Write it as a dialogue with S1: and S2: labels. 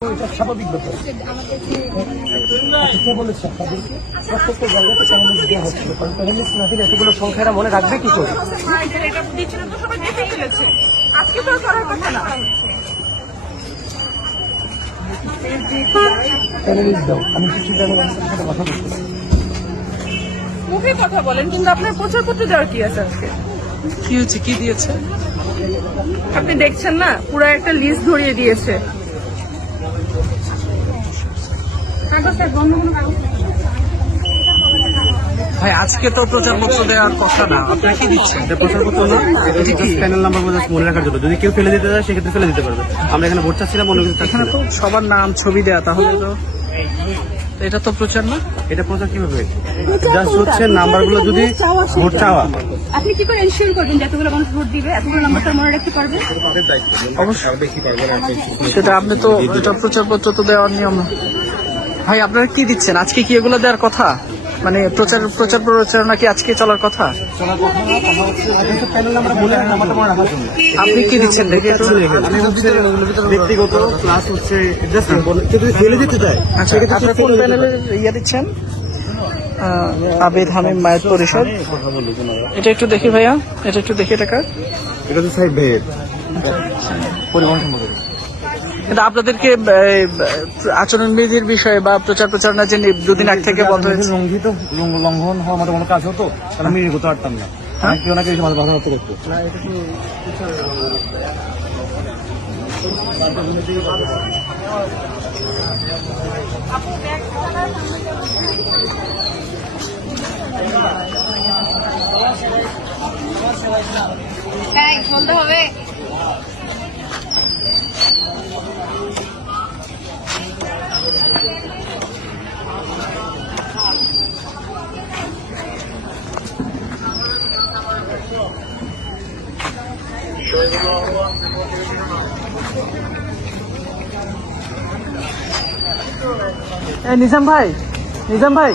S1: এটা স্বাভাবিক ব্যাপার। কে বলেছে আপনাদেরকে প্রত্যেকটা জায়গাতে প্যারামিস দেওয়া হচ্ছিল কারণ প্যারামিস না দিলে এতগুলো সংখ্যারা মনে রাখবে কি করে?
S2: এটা দিচ্ছিল তো সবাই দেখে ফেলেছে আজকে তো করার কথা না।
S1: প্যারামিস দাও। আমি কিছু সাথে কথা বলতে।
S2: মুখে কথা বলেন কিন্তু আপনার প্রচারপত্র দেওয়ার কি আছে আজকে?
S3: কি হয়েছে? কি দিয়েছে?
S2: আপনি দেখছেন না পুরো একটা লিস্ট ধরিয়ে দিয়েছে।
S3: ভাই আজকে তো প্রচারপত্র দেওয়ার কথা না আপনারা কি দিচ্ছেন?
S4: এটা প্রচারপত্র না এটা হচ্ছে প্যানেল নাম্বার মনে রাখার জন্য। যদি কেউ ফেলে দিতে চায় সেক্ষেত্রে ফেলে দিতে পারবে। আমরা এখানে ভোট চাচ্ছিলাম অন্য কিছু
S3: এখানে তো সবার নাম ছবি দেয়া তাহলে তো এটা তো প্রচার না?
S4: এটা প্রচার কীভাবে জাস্ট হচ্ছে নাম্বারগুলো যদি ভোট চাওয়া
S5: আপনি কি করে এনশিওর করবেন যে এতগুলো মানুষ ভোট দিবে? এতগুলো নাম্বারটা মনে রাখতে পারবে
S3: সেটা আপনি তো এটা প্রচারপত্র তো দেওয়ার নিয়ম না। ভাই আপনারা কি দিচ্ছেন? আজকে কি এগুলো দেওয়ার কথা? মানে প্রচার প্রচার প্রচারণা কি আজকে চলার কথা? আপনি কি দিচ্ছেন?
S4: ব্যক্তিগত হচ্ছে ফেলে
S3: আচ্ছা আপনার কোন প্যানেলের ইয়ে দিচ্ছেন? আবেদ হামিম মায়ের পরিষদ। এটা একটু দেখি ভাইয়া এটা একটু দেখি টাকা
S4: এটা হচ্ছে সাহেব ভাইয়ের। পরিবহন সম্পর্কে।
S3: কিন্তু আপনাদেরকে আচরণবিধির বিষয়ে বা প্রচার প্রচারণা যে দুদিন আগ থেকে বন্ধ হয়েছে।
S4: লঙ্ঘিত লঙ্ঘন হওয়ার মতো কোনো কাজ হতো? তাহলে আমি এগোতে পারতাম না। আমি কেউ না কেউ বাধা করতে করতো
S5: হ্যাঁ বলতে হবে।
S3: নিজাম ভাই নিজাম ভাই।